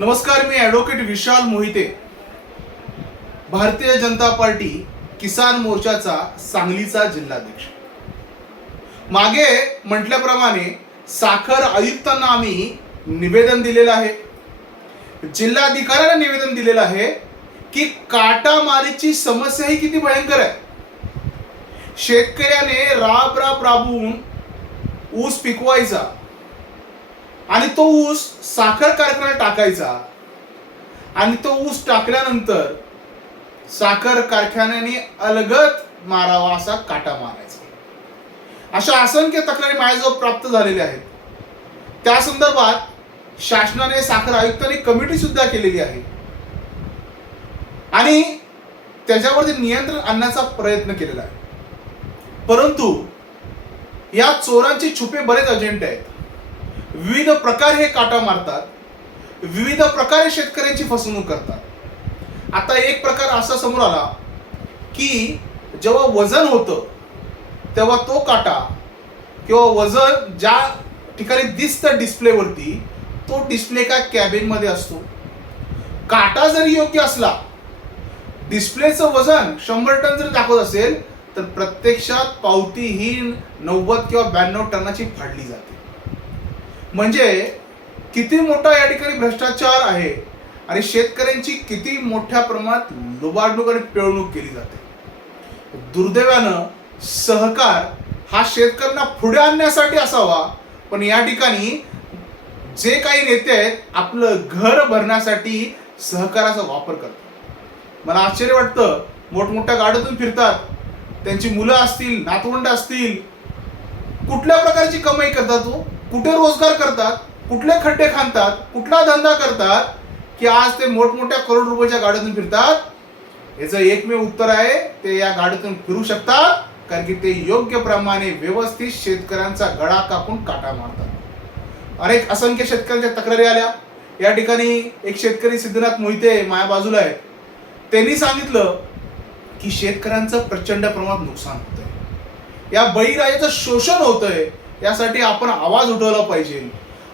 नमस्कार मी ॲडव्होकेट विशाल मोहिते. भारतीय जनता पार्टी किसान मोर्चाचा सांगलीचा जिल्हाध्यक्ष. मागे म्हटल्याप्रमाणे साखर आयुक्तांना आम्ही निवेदन दिलेलं आहे. जिल्हाधिकाऱ्याला निवेदन दिलेलं आहे की काटामारीची समस्या ही किती भयंकर आहे. शेतकऱ्याने राब राब राबून ऊस पिकवायचा. आणि तो ऊस साखर कारखान्यात टाकायचा. आणि तो ऊस टाकल्यानंतर साखर कारखान्याने अलगत मारावा असा काटा मारायचा. अशा असंख्य तक्रारी माझ्याजवळ प्राप्त झालेल्या आहेत. त्या संदर्भात शासनाने साखर आयुक्तांनी कमिटी सुद्धा केलेली आहे. आणि त्याच्यावरती नियंत्रण आणण्याचा प्रयत्न केलेला आहे. परंतु या चोरांचे छुपे बरेच अजेंडे आहेत. विविध प्रकार हे काटा मारतात विविध प्रकारे शेतकऱ्यांची फसवणूक करतात. आता एक प्रकार असा समोर आला की जेव्हा वजन होतं तेव्हा तो काटा किंवा वजन ज्या ठिकाणी दिसतं डिस्प्लेवरती तो डिस्प्ले काय? कॅबिनमध्ये असतो. काटा जरी योग्य असला डिस्प्लेचं वजन शंभर टन जर दाखवत असेल तर प्रत्यक्षात पावती ही नव्वद किंवा ब्याण्णव टनाची फाडली जाते. म्हणजे किती मोठा या ठिकाणी भ्रष्टाचार आहे आणि शेतकऱ्यांची किती मोठ्या प्रमाणात लुबाडणूक आणि पिळवणूक केली जाते. दुर्दैवानं सहकार हा शेतकऱ्यांना पुढे आणण्यासाठी असावा पण या ठिकाणी जे काही नेते आहेत आपलं घर भरण्यासाठी सहकाराचा वापर करतात. मला आश्चर्य वाटतं मोठमोठ्या गाड्यातून फिरतात त्यांची मुलं असतील नातवंड असतील कुठल्या प्रकारची कमाई करतात तो कुठे रोजगार करतात कुठले खड्डे खांदतात कुठला धंदा करतात की आज ते मोठमोठ्या करोड रुपयाच्या गाड्यातून फिरतात? याचं एकमेव उत्तर आहे ते या गाडीतून फिरू शकतात कारण की ते योग्य प्रमाणे व्यवस्थित शेतकऱ्यांचा गळा कापून काटा मारतात. अनेक असंख्य शेतकऱ्यांच्या तक्रारी आल्या. या ठिकाणी एक शेतकरी सिद्धनाथ मोहिते माया बाजूला आहे त्यांनी सांगितलं की शेतकऱ्यांचं प्रचंड प्रमाणात नुकसान होतंय. या बळीराजाचं शोषण होतंय. यासाठी आपण आवाज उठवला पाहिजे.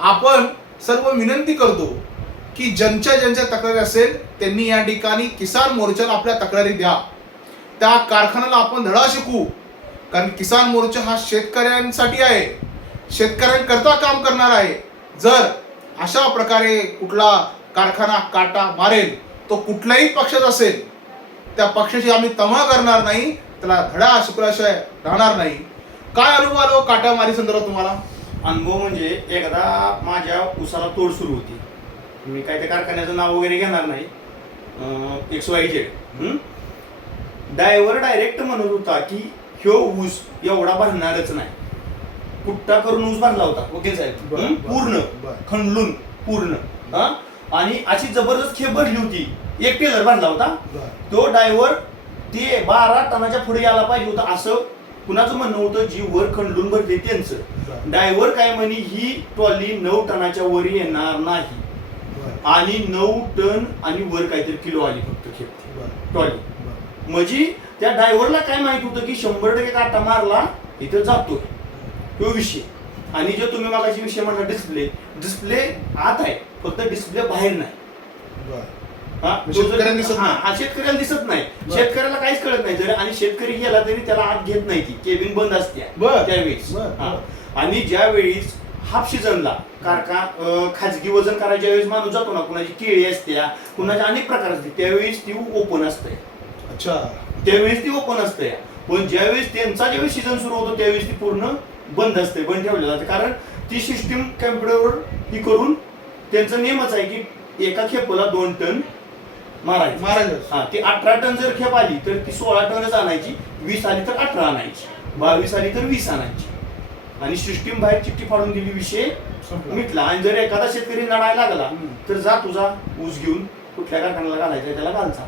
आपण सर्व विनंती करतो की ज्यांच्या ज्यांच्या तक्रारी असेल त्यांनी या ठिकाणी किसान मोर्चाला आपल्या तक्रारी द्या. त्या कारखान्याला आपण धडा शिकू. कारण किसान मोर्चा हा शेतकऱ्यांसाठी आहे. शेतकऱ्यांकरता काम करणार आहे. जर अशा प्रकारे कुठला कारखाना काटा मारेल तो कुठल्याही पक्षात असेल त्या पक्षाची आम्ही तमा करणार नाही त्याला धडा शिकल्याशिवाय राहणार नाही. काय अनुभव आलो काटामारी संदर्भात तुम्हाला? अनुभव म्हणजे एकदा माझ्या उसाला तोड सुरू होती. मी काय त्या कारखान्याचं नाव वगैरे घेणार नाही. X Y Z driver direct म्हणत होता की ह्यो ऊस एवढा भरणारच नाही. कुट्टा करून ऊस भरला होता. ओके साहेब. हं? पूर्ण. खंडलून पूर्ण. हा. आणि अशी जबरदस्त खेप भरली होती. एक टेलर भरला होता. तो ड्रायव्हर ते बारा टनाच्या पुढे यायला पाहिजे होता असं कुणाचं म्हणणं होतं जी वर खंडून भरली त्यांचं ड्रायव्हर काय म्हणे ही ट्रॉली नऊ टनाच्या वर येणार नाही. आणि नऊ टन आणि वर काहीतरी किलो आली फक्त खेप. ट्रॉली. म्हणजे त्या ड्रायव्हरला काय माहीत होतं की शंभर टक्के काटा मारला इथं जातोय. तो विषय. आणि जो तुम्ही मला विषय म्हणला डिस्प्ले डिस्प्ले आत आहे. फक्त डिस्प्ले बाहेर नाही. शेतकऱ्यांना दिसत हा, नाही. हा, शेतकऱ्याला दिसत नाही. शेतकऱ्याला काहीच कळत नाही. जरी आणि शेतकरी गेला तरी त्याला आत घेत नाही ती. केबिन बंद असते. त्यावेळेस. आणि ज्या वेळेस हाफ सीझनला कारखा अं, खाजगी वजन करायच्या वेळेस माणूस जातो ना कुणाची केळी असते कुणाचे अनेक प्रकार असते. त्यावेळेस ती ओपन असते. अच्छा. त्यावेळेस ती ओपन असते. पण ज्यावेळेस त्यांचा ज्यावेळेस सीझन सुरू होतो त्यावेळेस ती पूर्ण बंद असते बंद ठेवलं जाते कारण ती सिस्टीम कॅम्प्युटरवर ही करून त्यांचा नियमच आहे की एका खेपला दोन टन मारायचं. महाराज हा ती अठरा टन जर खेप आली तर ती सोळा टनच आणायची वीस आली तर अठरा आणायची बावीस आली तर वीस आणायची. आणि सिस्टीम बाहेर चिठ्ठी फाडून दिली विषय मिटला. आणि जर एखादा शेतकरी लढायला लागला. तर जा तुझा ऊस घेऊन कुठल्या कारखान्याला घालायचा त्याला घालचा.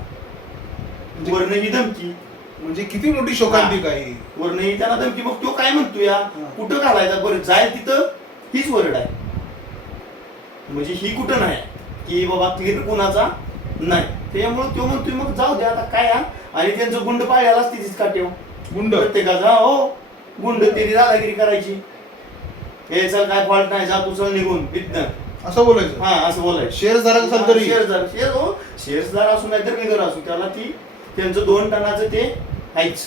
वर्ण ही धमकी. म्हणजे किती मोठी शोकांतिक आहे ही. वर्ण ही त्याला धमकी. मग तो काय म्हणतो या? कुठं घालायचा? बरं जाय तिथं हीच वरड आहे. म्हणजे ही कुठं नाही? की बाबा तीर कोणाचा नाही. त्याच्यामुळे तो म्हणतोय मग जाऊ दे आता काय हा? आणि त्यांचं गुंड पाळल्याला असते तीच काटेव गुंड? प्रत्येकाचा हो. गुंड त्यांनी दादागिरी करायची. हे चल काय फॉल्ट नाही जा तू चल निघून इथनं. असं बोलायचं? हा असं बोलायचं. शेअरधारक असाल तरी. शेअरदार शेअर हो. शेअर्सदार असू नाही तर बिगर असू. त्याला ती त्यांचं दोन टनाचं ते आहेच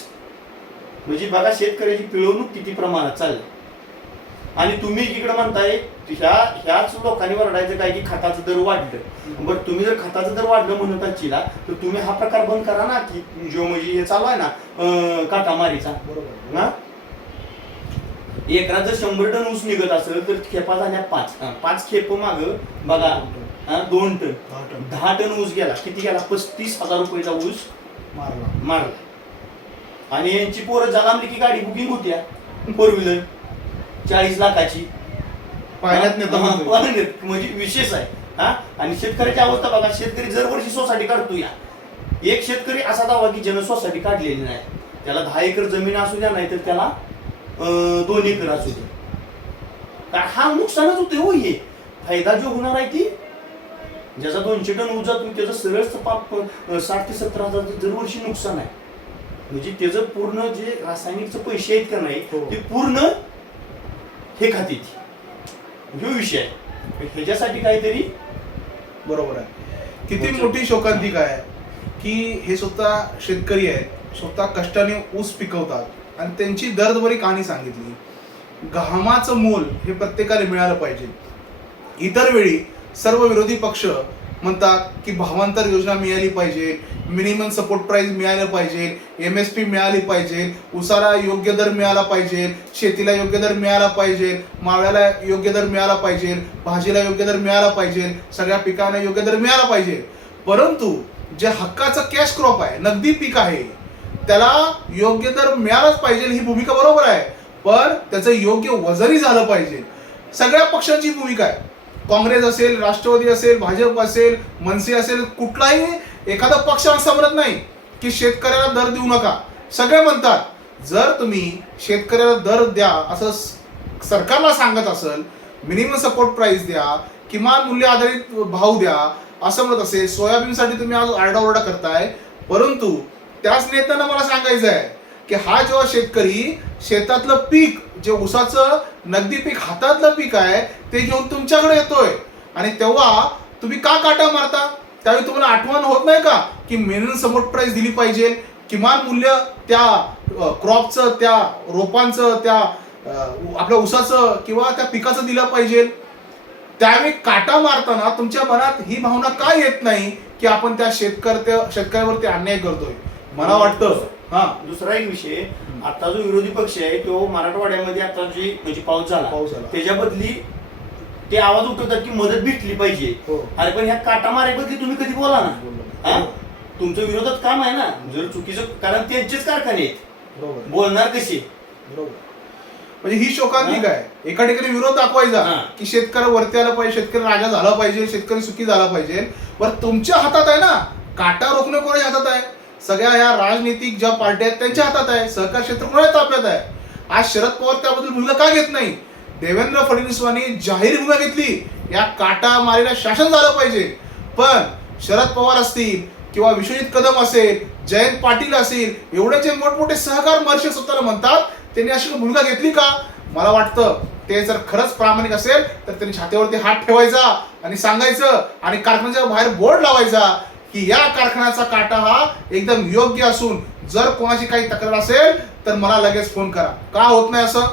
म्हणजे बघा शेतकऱ्याची पिळवणूक किती प्रमाणात चालली. आणि तुम्ही इकडे म्हणताय ह्या ह्याच लोकांनी वरडायचं काय की खताचं दर वाढलं. बरं तुम्ही जर खताचं दर वाढलं म्हणत असशीला तर तुम्ही हा प्रकार बंद करा ना की जो म्हणजे हे चालू आहे ना काटामारीचा. बरोबर ना एकरात जर शंभर टन ऊस निघत असेल तर खेपा झाल्या पाच. पाच खेप माग बघा. दोन टन. दहा टन. दहा टन ऊस गेला. किती गेला? पस्तीस हजार रुपयाचा ऊस मारला. मारला. आणि यांची पोरं जालामली की गाडी बुकिंग होत्या. Four wheeler. चाळीस लाखाची. पाण्यात नेता हा, म्हणतोय. पाण्यात. म्हणजे विशेष आहे. हा? आणि शेतकऱ्याची अवस्था बघा शेतकरी दरवर्षी सोसायटी काढतो या. एक शेतकरी असा दावा की ज्यानं सोसायटी काढलेली नाही. त्याला दहा एकर जमीन असू द्या नाही तर त्याला अं, दोन एकर असू द्या. कारण हा नुकसानच होते हो हे. फायदा जो होणार आहे ती ज्याचा दोनशे टन ऊस जातो त्याचं सरळ पाप अं, साठ ते सत्तर हजार दरवर्षी नुकसान आहे. म्हणजे त्याचं पूर्ण जे रासायनिकचे पैसे आहेत का नाही हो. ते पूर्ण हे खाते ती. ह्यो विषय आहे. ह्याच्यासाठी काहीतरी बरोबर आहे. किती मोठी शोकांतिका आहे की हे स्वतः शेतकरी आहेत स्वतः कष्टाने ऊस पिकवतात आणि त्यांची दर्दभरी कहाणी सांगितली. घामाचं मोल हे प्रत्येकाला मिळालं पाहिजे. इतर वेळी सर्व विरोधी पक्ष म्हणतात की भावांतर योजना मिळाली पाहिजे मिनिमम सपोर्ट प्राईस मिळालं पाहिजे एम एस पी मिळाली पाहिजे उसाला योग्य दर मिळाला पाहिजे शेतीला योग्य दर मिळाला पाहिजे माव्याला योग्य दर मिळाला पाहिजे भाजीला योग्य दर मिळाला पाहिजे सगळ्या पिकांना योग्य दर मिळाला पाहिजे. परंतु जे हक्काचं कॅश क्रॉप आहे नगदी पीक आहे त्याला योग्य दर मिळालाच पाहिजे ही भूमिका बरोबर आहे. पण त्याचं योग्य वजनही झालं पाहिजे. सगळ्या पक्षांची भूमिका आहे. काँग्रेस असेल राष्ट्रवादी असेल भाजप असेल मनसे असेल कुठलाही एखादा पक्ष असं म्हणत नाही की शेतकऱ्याला दर देऊ नका. सगळे म्हणतात जर तुम्ही शेतकऱ्याला दर द्या असं सरकारला सांगत असेल मिनिमम सपोर्ट प्राइस द्या किमान मूल्य आधारित भाव द्या असं म्हणत असेल सोयाबीनसाठी तुम्ही आज आरडाओरडा करताय परंतु त्याच नेत्यांना मला सांगायचं आहे की हा जेव्हा शेतकरी शेतातलं पीक जे ऊसाचं नगदी पीक हातातलं पीक आहे ते घेऊन तुमच्याकडे येतोय. आणि तेव्हा तुम्ही का काटा मारता? त्यावेळी तुम्हाला आठवण होत नाही का? की मिनिमम सपोर्ट प्राइस दिली पाहिजे. किमान मूल्य त्या क्रॉपचं त्या रोपांचं त्या आपल्या ऊसाचं किंवा त्या पिकाचं दिलं पाहिजे. त्यावेळी काटा मारताना तुमच्या मनात ही भावना का येत नाही की आपण त्या शेतकऱ्या शेतकऱ्यावरती अन्याय करतोय? मला वाटतं हा. दुसरा एक विषय आता जो विरोधी पक्ष आहे तो मराठवाड्यामध्ये आता जे म्हणजे पाऊस झाला पाऊस झाला. त्याच्या बदली ते आवाज उठवतात की मदत भेटली पाहिजे. हो. अरे पण ह्या काटामारीबद्दली तुम्ही कधी बोला ना? हा? तुमचं विरोधात काम आहे ना? जर चुकीचं कारण त्यांचेच कारखाने आहेत. बरोबर. बोलणार कसे? बरोबर. म्हणजे ही शोकांतिक आहे. एका ठिकाणी विरोध दाखवायचा हा. की शेतकरी वरती आला पाहिजे शेतकरी राजा झाला पाहिजे शेतकरी सुखी झाला पाहिजे. बरं तुमच्या हातात आहे ना काटा रोखणं कोणाच्या हातात आहे? सगळ्या ह्या राजनीतिक ज्या पार्ट्या आहेत त्यांच्या हातात आहे. सहकार क्षेत्र कोणाच्या ताब्यात आहे. आज शरद पवार त्याबद्दल भूमिका का घेत नाही? देवेंद्र फडणवीसांनी जाहीर भूमिका घेतली. या काटा मारीला शासन झालं पाहिजे. पण शरद पवार असतील किंवा विश्वजित कदम असेल जयंत पाटील असेल एवढे जे मोठमोठे सहकार महर्षी स्वतःला म्हणतात त्यांनी अशी भूमिका घेतली का? मला वाटतं ते जर खरंच प्रामाणिक असेल तर त्यांनी छातीवरती हात ठेवायचा आणि सांगायचं आणि कारखान्याच्या बाहेर बोर्ड लावायचा की या कारखान्याचा काटा हा एकदम योग्य असून जर कोणाची काही तक्रार असेल तर मला लगेच फोन करा. का होत नाही असं?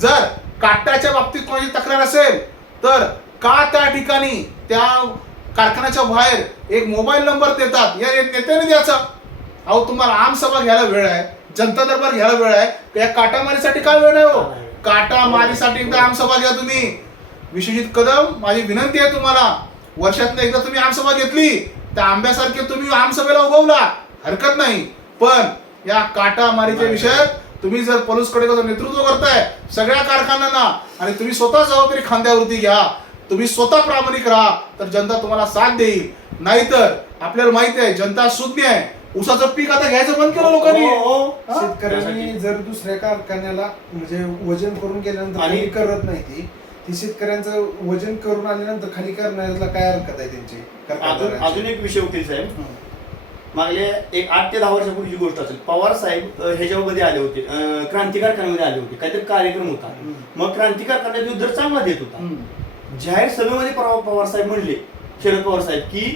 जर काट्याच्या बाबतीत कोणाची तक्रार असेल तर का त्या ठिकाणी त्या कारखान्याच्या बाहेर एक मोबाईल नंबर देतात? या नेत्याने द्यायचा. अहो तुम्हाला आमसभा घ्यायला वेळ आहे जनता दरबार घ्यायला वेळ आहे या काटामारीसाठी काय वेळ नाही हो? काटामारीसाठी एकदा आमसभा घ्या तुम्ही. विश्वजित कदम माझी विनंती आहे तुम्हाला. वर्षातनं एकदा तुम्ही आमसभा घेतली त्या आंब्यासारखे तुम्ही आमसभेला उगवला. हरकत नाही. पण या काटामारीच्या विषयात तुम्ही जर पलूस कडेचं नेतृत्व करताय सगळ्या कारखान्यांना आणि तुम्ही स्वतः जबाबदारी खांद्यावरती घ्या. तुम्ही स्वतः प्रामाणिक राहा तर जनता तुम्हाला साथ देईल. नाहीतर आपल्याला माहिती आहे जनता सुज्ञ आहे. ऊसाचं पीक आता घ्यायचं बंद केलं लोकांनी. हो, हो. हा? शेतकऱ्यांनी जर दुसऱ्या कारखान्याला म्हणजे वजन करून गेल्यानंतर आणि- करत नाही ती ती शेतकऱ्यांचं वजन करून आल्यानंतर खाली करण्याला काय हरकत आहे त्यांची अजून? अजून एक विषय वकील साहेब हं. मागले एक आठ ते दहा वर्षापूर्वीची गोष्ट असेल पवार साहेब ह्याच्यामध्ये आले होते क्रांती कारखान्यामध्ये आले होते काहीतरी कार्यक्रम होता. मग क्रांती कारखान्यात दर चांगला देत होता. जाहीर सभेमध्ये पवार पवार साहेब म्हणले शरद पवार साहेब की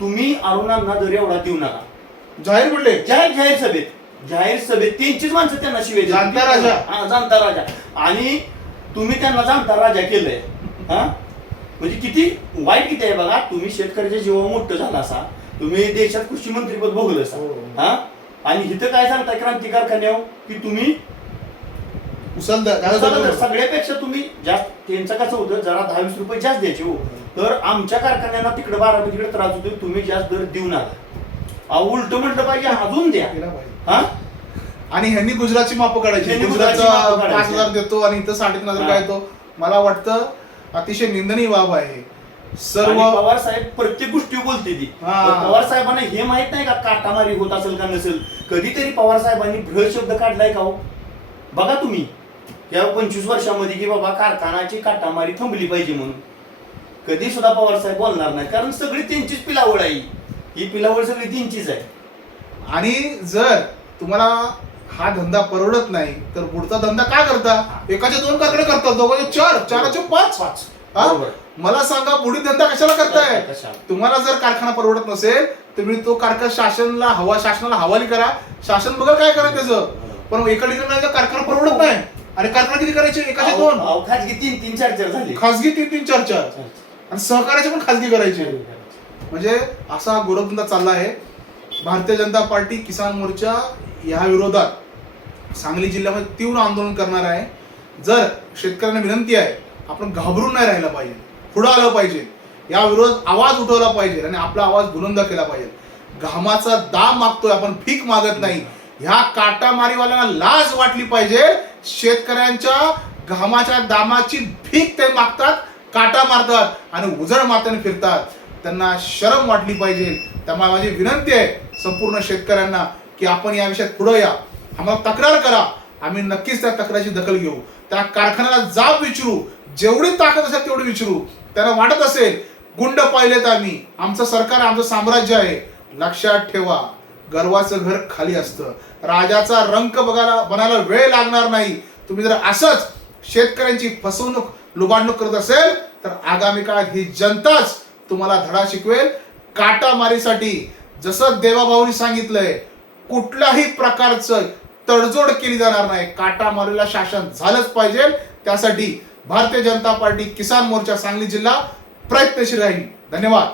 तुम्ही अरुणांना दर एवढा देऊ नका जाहीर म्हणले जाहीर जाहीर सभेत जाहीर सभेत त्यांचीच माणसं त्यांना शिवाय देतात. जाणता राजा. हा, जाणता राजा आणि तुम्ही त्यांना जाणता राजा केलंय. हा? म्हणजे किती वाईट किती आहे बघा तुम्ही शेतकऱ्याच्या जीवा मोठं झाला असा. तुम्ही देशात कृषी मंत्रीपद भोगलं असा. हो. हा. आणि इथं काय सांगताय क्रांती कारखान्यावर? की तुम्ही सगळ्यापेक्षा तुम्ही जास्त त्यांचं कसं होतं जरा दहा वीस रुपये जास्त द्यायचे हो. तर आमच्या कारखान्यांना तिकडे बारा तिकडे त्रास होतो तुम्ही जास्त दर देऊ नका उलट म्हटलं पाहिजे अजून द्या. हा? आणि ह्यांनी गुजरातची माप काढायची. ह्यांनी गुजरातचा गुजरातची मापं पाच काढायची. हजार देतो आणि इथं साडेतीन हजार हा. काय येतो मला वाटतं अतिशय निंदनीय बाब आहे. सर्व आणि पवार साहेब प्रत्येक गोष्टी बोलते ती. हा. पण पवार साहेबांना हे माहीत नाही का काटामारी होत असेल का नसेल? कधीतरी पवार साहेबांनी भ्र शब्द काढलाय का हो? बघा तुम्ही. या पंचवीस वर्षामध्ये की बाबा कारखानाची काटामारी थांबली पाहिजे म्हणून. कधी सुद्धा पवार साहेब बोलणार नाही. कारण सगळी त्यांचीच पिलावळ आहे. ही पिलावळ सगळी त्यांचीच आहे. आणि जर तुम्हाला हा धंदा परवडत नाही तर पुढचा धंदा काय करता? एकाचे दोन कारखाने करतात दोघांचे चार चाराचे पाच. पाच. हा? मला सांगा पुढील धंदा कशाला करताय? तुम्हाला जर कारखाना परवडत नसेल तुम्ही तो कारखाना शासनाला हवा शासनाला हवाली करा. शासन बघा काय करा त्याचं. पण एका ठिकाणी कारखाना परवडत नाही. आणि कारखाना किती करायचे? एकाचे दोन. खाजगी तीन तीन चार चार झाली. खासगी तीन तीन चार चार. आणि सहकार्याचे पण खासगी करायचे. म्हणजे असा हा गोरखधंदा चालला आहे. भारतीय जनता पार्टी किसान मोर्चा या विरोधात. सांगली जिल्ह्यामध्ये तीव्र आंदोलन करणार आहे. जर शेतकऱ्यांना विनंती आहे आपण घाबरून नाही राहिलं पाहिजे. पुढं आलं पाहिजे. या विरोध आवाज उठवला पाहिजे आणि आपला आवाज बुलंद केला पाहिजे. घामाचा दाम मागतोय आपण भीक मागत नाही. ह्या काटामारीवाल्यांना लाज वाटली पाहिजे. शेतकऱ्यांच्या घामाच्या दामाची भीक ते मागतात काटा मारतात आणि उजळ मात्याने फिरतात. त्यांना शरम वाटली पाहिजे. त्यामुळे माझी विनंती आहे संपूर्ण शेतकऱ्यांना की आपण या विषयात पुढं या. आम्हाला तक्रार करा. आम्ही नक्कीच त्या तक्रारीची दखल घेऊ. त्या कारखान्याला जाब विचारू. जेवढी ताकद असेल तेवढी विचारू. त्यांना वाटत असेल गुंड पाहिलेत आम्ही. आमचं सरकार आमचं साम्राज्य आहे. लक्षात ठेवा. गर्वाचं घर खाली असतं. राजाचा रंक बघायला बनायला वेळ लागणार नाही. तुम्ही जर असंच शेतकऱ्यांची फसवणूक लुबाडणूक करत असेल तर आगामी काळात ही जनताच तुम्हाला धडा शिकवेल. काटामारीसाठी जसं देवाभाऊनी सांगितलंय कुठल्याही प्रकारचं तडजोड केली जाणार नाही. काटा काटामारीला शासन झालंच पाहिजे. त्यासाठी भारतीय जनता पार्टी किसान मोर्चा सांगली जिल्हा प्रयत्नशील राहील. धन्यवाद.